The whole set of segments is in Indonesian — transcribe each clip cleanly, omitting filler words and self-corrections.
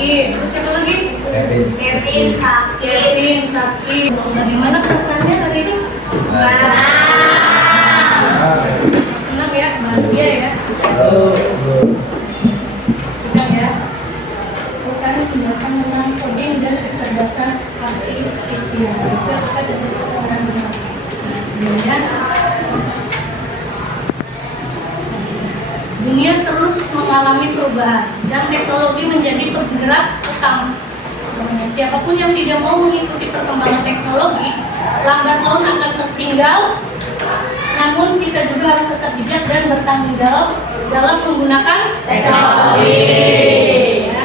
sakit. Terus siapa lagi? Kevin sakit. Bagaimana perasaannya hari ini? Senang ya, bahagia ya. Senang ya. Bukan menjelaskan tentang coding dan kecerdasan artifisial. Itu kita diskusikan. Nah, sebenarnya dunia terus mengalami perubahan dan teknologi menjadi penggerak utama. Siapapun yang tidak mau mengikuti perkembangan teknologi, lambat laun akan tertinggal. Namun kita juga harus tetap bijak dan bertanggung jawab dalam menggunakan teknologi. Ya.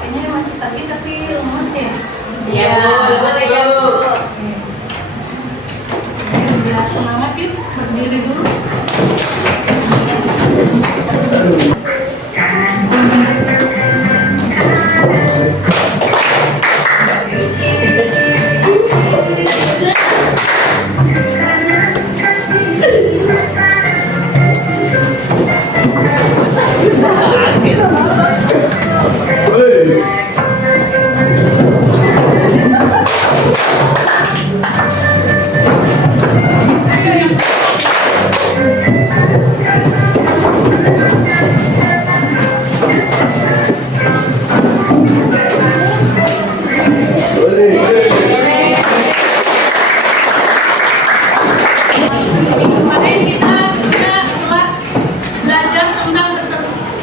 Kayaknya masih pagi tapi lemes ya. Iya, lemes yuk. Biar semangat yuk, berdiri dulu. Kemarin kita telah belajar tentang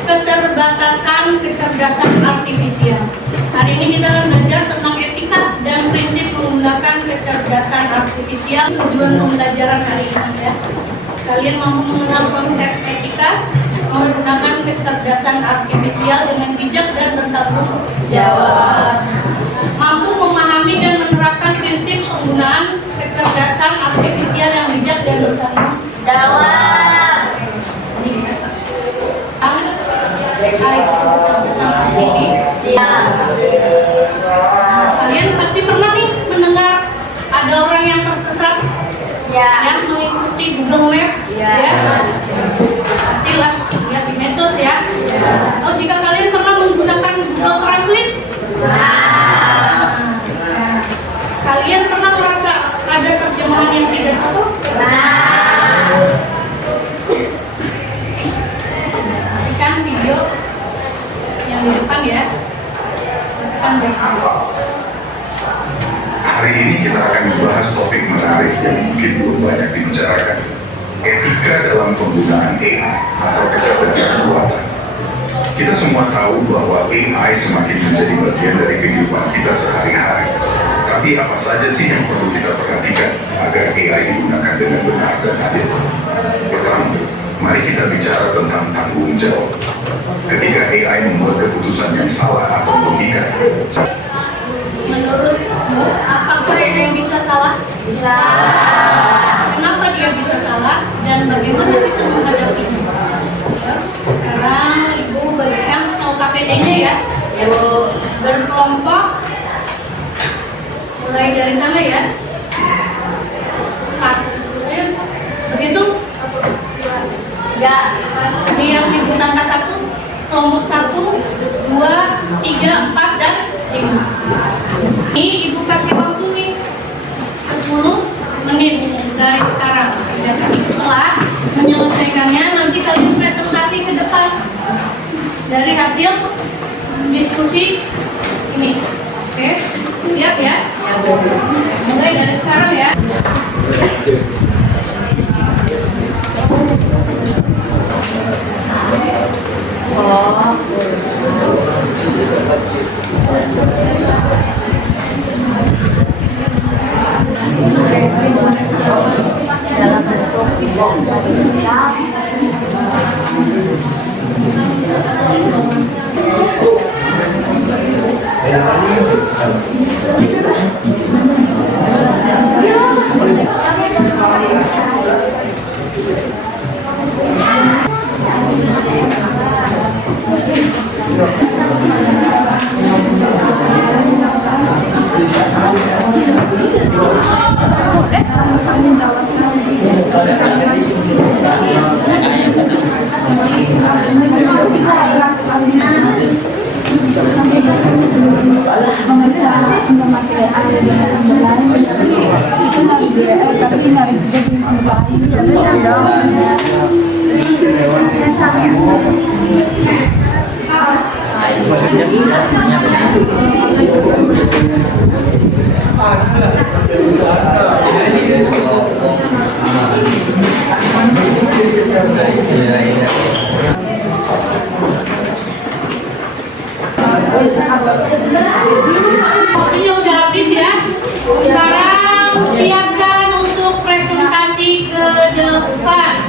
keterbatasan kecerdasan artifisial. Hari ini kita akan belajar tentang etika dan prinsip menggunakan kecerdasan artifisial. Tujuan pembelajaran hari ini ya. Kalian mampu mengenal konsep etika menggunakan kecerdasan artifisial dengan bijak dan bertanggung jawab. Mampu memahami dan menerapkan prinsip penggunaan kecerdasan artifisial yang bijak dan bertanggung Jawab. Kecerdasan artifisial. Kalian pasti pernah nih mendengar ada orang yang tersesat yang mengikuti Google Map ya. Pastilah lihat di medsos ya. Oh, jika kalian pernah menggunakan Google Translate, kalian pernah merasa ada terjemahan yang tidak tepat? Kan video yang di depan ya. Hari ini kita akan membahas topik menarik yang mungkin belum banyak dibicarakan. Etika dalam penggunaan AI atau kecerdasan buatan. Kita semua tahu bahwa AI semakin menjadi bagian dari kehidupan kita sehari-hari. Tapi apa saja sih yang perlu kita perhatikan agar AI digunakan dengan benar dan adil? Pertama, mari kita bicara tentang tanggung jawab. Ketika AI membuat keputusan yang salah atau merugikan. Menurutmu, apakah yang bisa salah? Bisa. Kenapa dia bisa salah dan bagaimana kita menghadapinya? Sekarang Ibu bagikan LKPD-nya ya. Ya Bu. Berkelompok. Mulai dari sana ya. Satu. Begitu? Ya. Ini yang Ibu tangga satu. Kelompok 1, 2, 3, 4, dan 5. Ini Ibu kasih waktu nih 10 menit dari sekarang. Dan setelah menyelesaikannya, nanti kalian presentasi ke depan dari hasil diskusi ini. Oke, siap ya? Mulai dari sekarang ya. Dalam informasi AI dan lain-lain itu dari AI tapi nggak bisa diinformasi ya benar dong. Waktunya udah habis ya. Sekarang siapkan untuk presentasi ke depan.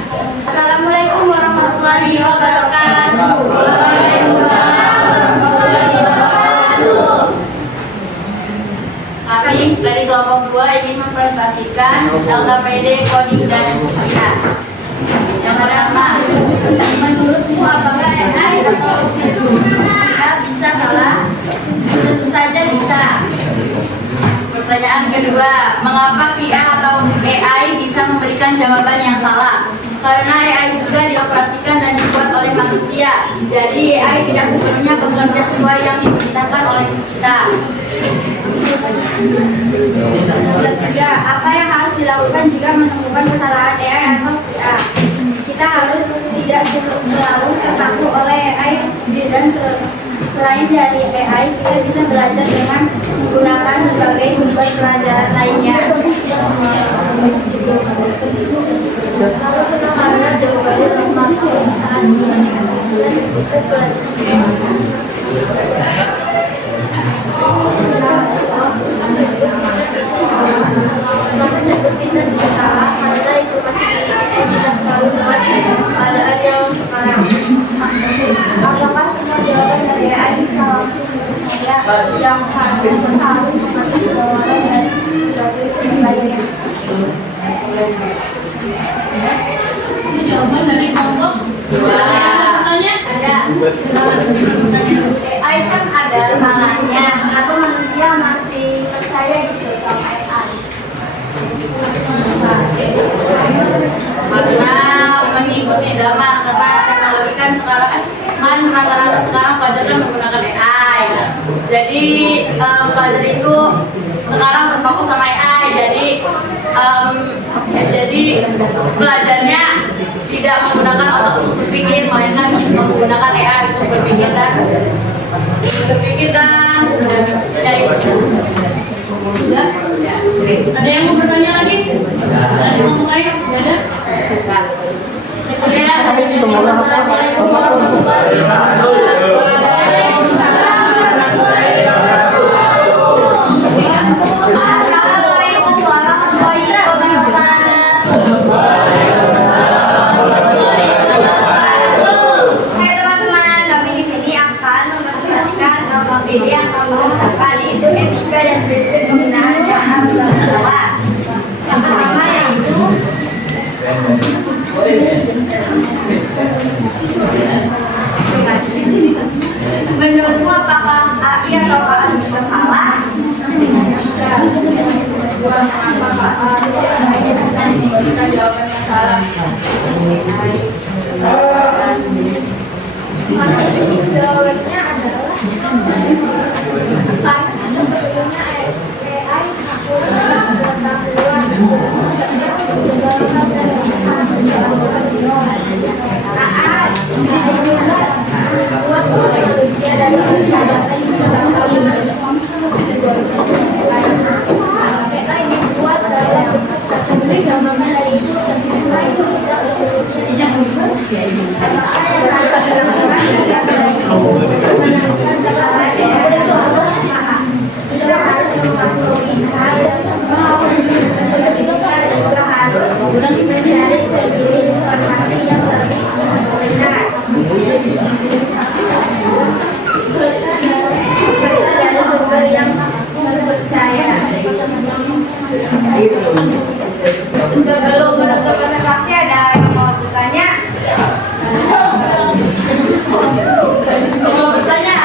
Assalamualaikum warahmatullahi wabarakatuh. Kami dari kelompok 2 ingin mempresentasikan LKPD Coding dan Rupiah. Yang pertama, menurutmu apakah AI atau rupiah bisa salah? Tentu saja bisa. Pertanyaan kedua, mengapa QA atau AI bisa memberikan jawaban yang salah? Karena AI juga dioperasikan dan dibuat oleh manusia. Jadi AI tidak sepenuhnya bekerja sesuai yang diperintahkan oleh kita. Ketiga, apa yang harus dilakukan jika menemukan kesalahan AI atau QA? Kita harus tidak selalu terpaku oleh AI dan selain dari AI, kita bisa belajar dengan menggunakan berbagai sumber pelajaran lainnya. Kalau senang karena jawabannya tepat saat ini, kita belajar. Proses kita salah pada informasi yang tidak selalu tepat pada yang sekarang. Apakah semua jawaban dari AI bisa langsung menurut saya? Yang harus masih jawaban dari berbagai sumber lainnya. Itu jawaban dari kelompok. Pertanyaan Ada. AI kan ada salahnya. Atau manusia masih percaya gitu sama AI? Karena mengikuti zaman, karena teknologi kan sekarang kan rata-rata sekarang pelajar kan menggunakan AI. Jadi pelajar itu sekarang terpaku sama AI. Jadi pelajarnya tidak menggunakan otak untuk berpikir, melainkan menggunakan AI untuk berpikir dan ya itu. sudah. Ada yang mau bertanya lagi? Ada yang mau mulai? Ada? Assalamualaikum warahmatullahi wabarakatuh. Hai teman-teman, kami di sini akan mempresentasikan LKPD yang kami gunakan, yaitu etika dan prinsip penggunaan cara bertanggung jawab. Yang pertama yaitu menurutmu apakah AI atau AI bisa salah? Kita jawaban yang salah. Jawabannya adalah karena sebelumnya AI sebelum menutup presentasi ada yang mau bertanya? Mau bertanya?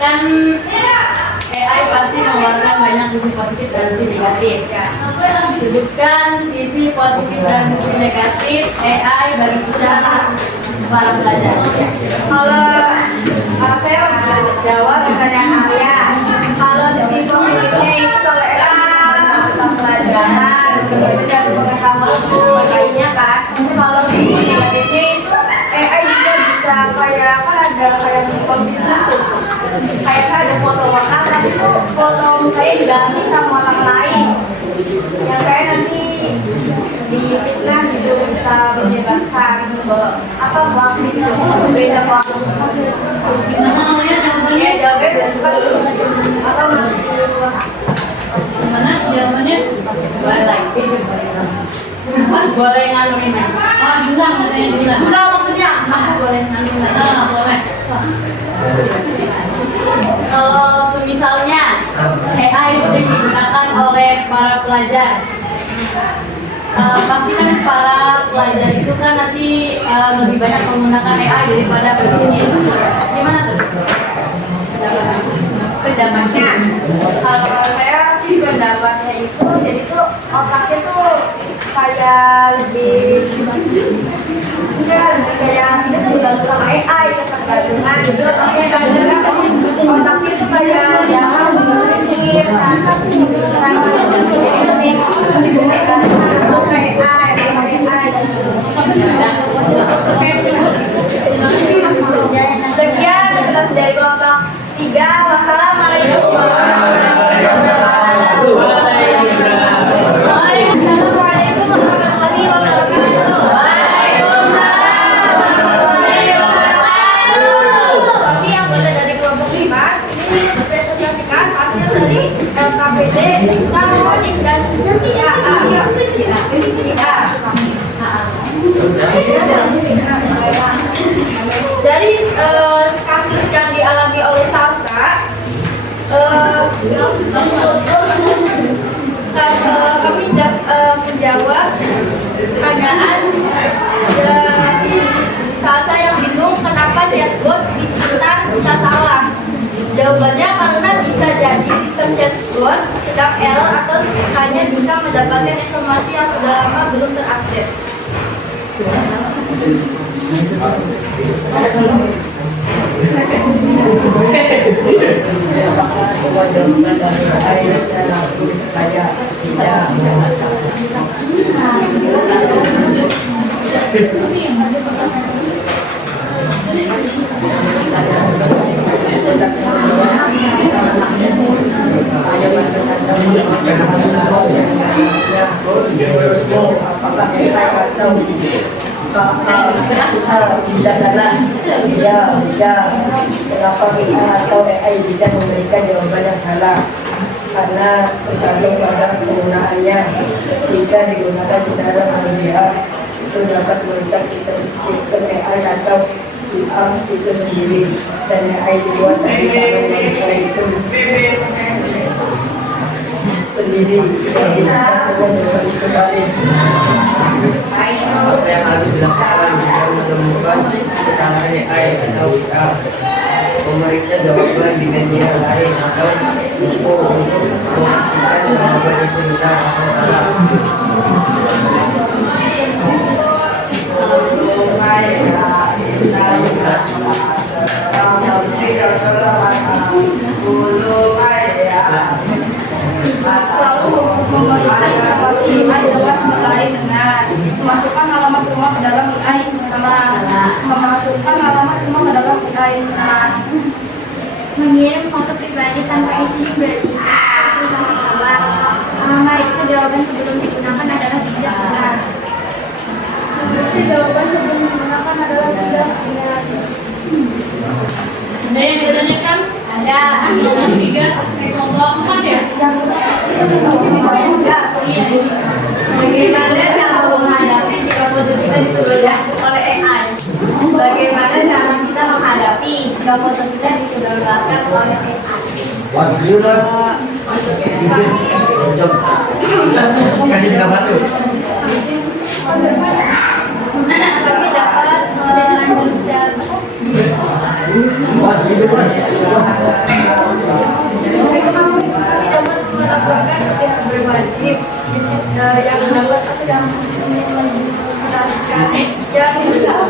Kan AI pasti mengeluarkan banyak sisi positif dan sisi negatif. Sebutkan sisi positif dan sisi negatif AI bagi kita. para pelajar. Kalau saya bisa jawab pertanyaan Arya. Kalau sisi positifnya itu kalau masa pelajaran, kemudian pengetahuan lainnya kan. Kalau sisi negatifnya itu AI juga bisa kayak apa ada kayak di komputer tuh. Kayak ada foto orang, tapi tuh foto saya diganti sama orang lain. Yang saya nanti difitnah gitu bisa menyebabkan apa hoax itu beda hoax. Gimana namanya jawabannya? Ya jawabnya bukan atau masih Gimana jawabannya? Boleh lagi. Apa? Boleh nganuin ya? Oh, diulang, katanya diulang. Enggak, maksudnya aku boleh nganuin lagi. Ah, boleh. Kalau semisalnya AI sering digunakan oleh para pelajar, pasti kan para pelajar itu kan nanti lebih banyak menggunakan AI daripada berpikir. Gimana tuh? pendapatnya. Kalau saya sih pendapatnya itu jadi tuh otaknya tuh kayak lebih kayak kita tuh dibantu sama AI ketergantungan gitu. Otaknya tuh kayak jangan berpikir sekian kita dari kelompok 3. Wassalamualaikum warahmatullahi wabarakatuh. Assalamualaikum warahmatullahi wabarakatuh. Seperti yang berada dari kelompok 5 ini mempresentasikan hasil dari KPD usaha coding dan nanti dari kasus yang dialami oleh Salsa, kami menjawab pertanyaan dari Salsa yang bingung kenapa chatbot di Twitter bisa salah. Jawabannya karena bisa jadi sistem chatbot sedang error atau hanya bisa mendapatkan informasi yang sudah lama belum terupdate. Bisa salah, ya bisa. Kenapa kita atau AI bisa memberikan jawaban yang salah? Karena tergantung pada penggunaannya. Jika digunakan secara berlebihan, itu dapat merusak sistem AI atau IA itu sendiri. Dan AI dibuat dari manusia itu sendiri tidak bisa kembali. Apa yang harus dilakukan jika menemukan kesalahan AI atau kita memeriksa jawaban di media lain atau info untuk memastikan jawaban itu benar atau salah. Selalu memeriksa informasi adalah mulai dengan memasukkan alamat rumah ke dalam AI memasukkan alamat rumah ke dalam AI mengirim foto pribadi tanpa izin beri aplikasi salah. Memeriksa jawaban sebelum digunakan adalah tidak benar. memeriksa jawaban sebelum digunakan adalah tidak benar. Ada yang ditanyakan? Ada. Tiga, kelompok 4 ya? Bagaimana cara menghadapi jika foto kita disebarkan oleh AI? Bagaimana cara kita menghadapi jika foto kita disebarkan oleh AI? Kasih kita satu. Kami dapat melanjutkan melakukan yang berwajib yang dapat atau yang menjelaskan ya sudah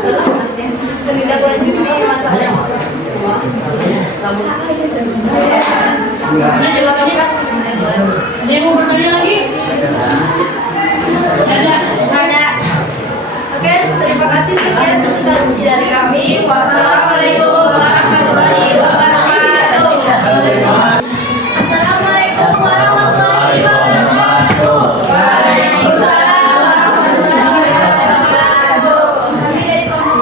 Terima kasih, sekian presentasi dari kami. Wassalamualaikum warahmatullahi wabarakatuh. Assalamualaikum warahmatullahi wabarakatuh. Waalaikumsalam warahmatullahi wabarakatuh. Kami dari kelompok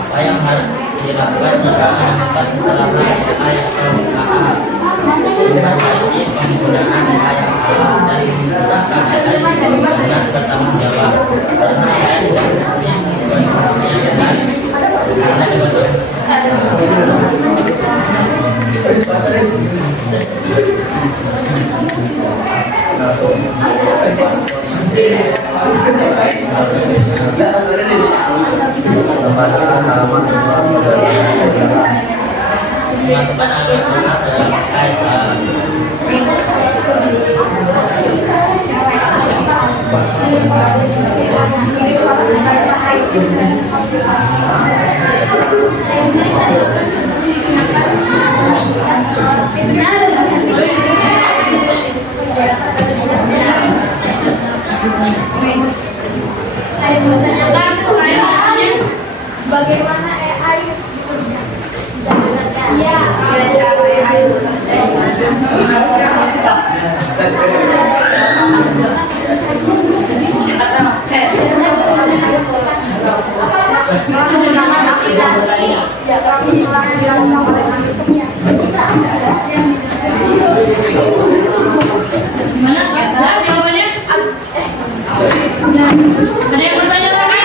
Apa yang harus dilakukan jika menemukan kesalahan ayat al-Quran? Memperbaiki penggunaan ayat Allah dan menggunakan ayat dengan bertanggung jawab. Karena ayat ini masukkan ayat Allah dalam ayat Bagaimana AI? Ya, menggunakan aplikasi. Gimana? Ada jawabannya? Ada yang bertanya lagi?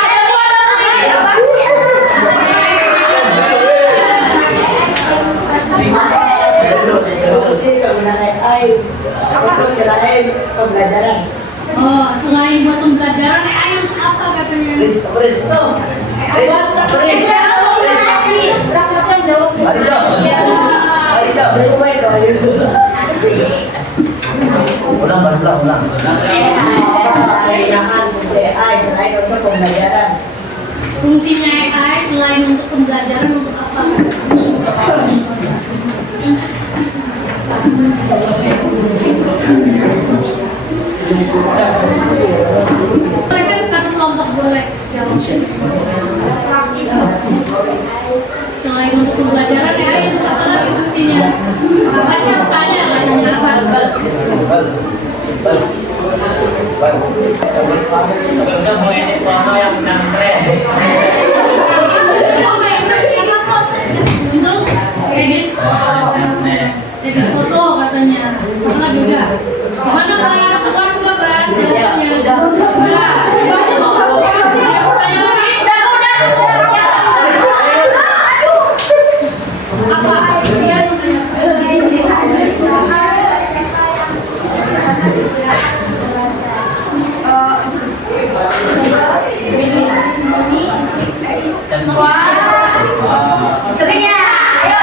Pembelajaran. Oh, selain buat pembelajaran, AI untuk apa katanya? Ulang. AI selain untuk pembelajaran. Fungsinya AI selain untuk pembelajaran untuk apa? Kan satu kelompok boleh jawab. Selain untuk pembelajaran, AI untuk apa lagi fungsinya? Apa sih tanya katanya apa? Udah mau edit foto yang menang tren. Oke, berarti apa? Untuk edit foto katanya. Mana juga? Mana bahas? Tugas nggak bahas? Jawabannya udah. Tanya lagi? Apa? Iya, Seringnya. Ayo.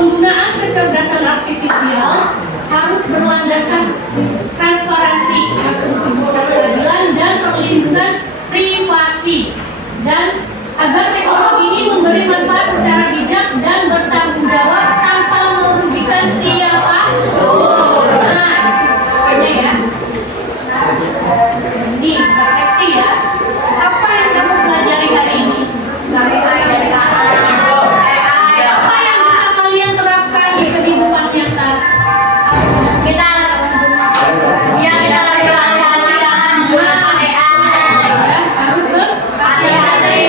penggunaan kecerdasan artifisial harus berlandaskan transparansi, akuntabilitas, keadilan, dan perlindungan privasi, dan agar teknologi ini memberi manfaat secara bijak dan bertanggung jawab tanpa merugikan siapa. Nah, ini ya. Ini refleksi ya. Apa yang kamu pelajari hari ini? Apa yang bisa kalian terapkan di kehidupan nyata? Kita lagi hati-hati dalam menggunakan AI. Ya, harus berhati-hati.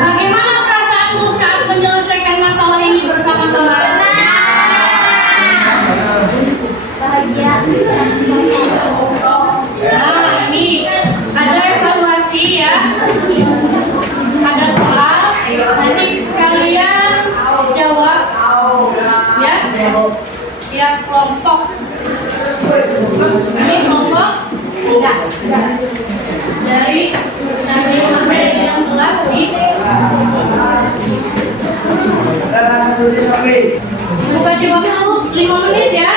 Bagaimana perasaanmu saat menyelesaikan masalah ini bersama teman? Bahagia. Nah, ini ada evaluasi ya. Ada soal. Nanti kalian jawab ya. Tiap kelompok. Ini kelompok dari yang telah Ibu kasih waktu 5 menit ya.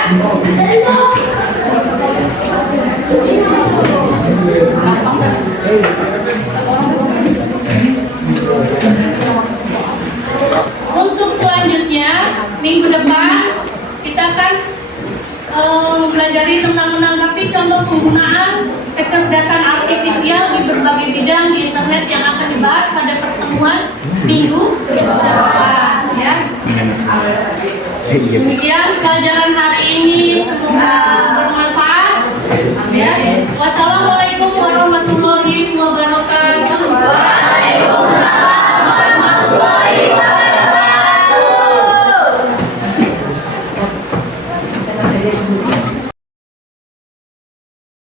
Untuk selanjutnya minggu depan kita akan mempelajari tentang menanggapi contoh penggunaan kecerdasan artifisial di berbagai bidang di internet yang akan dibahas pada pertemuan minggu depan ya. Demikian pelajaran hari ini, semoga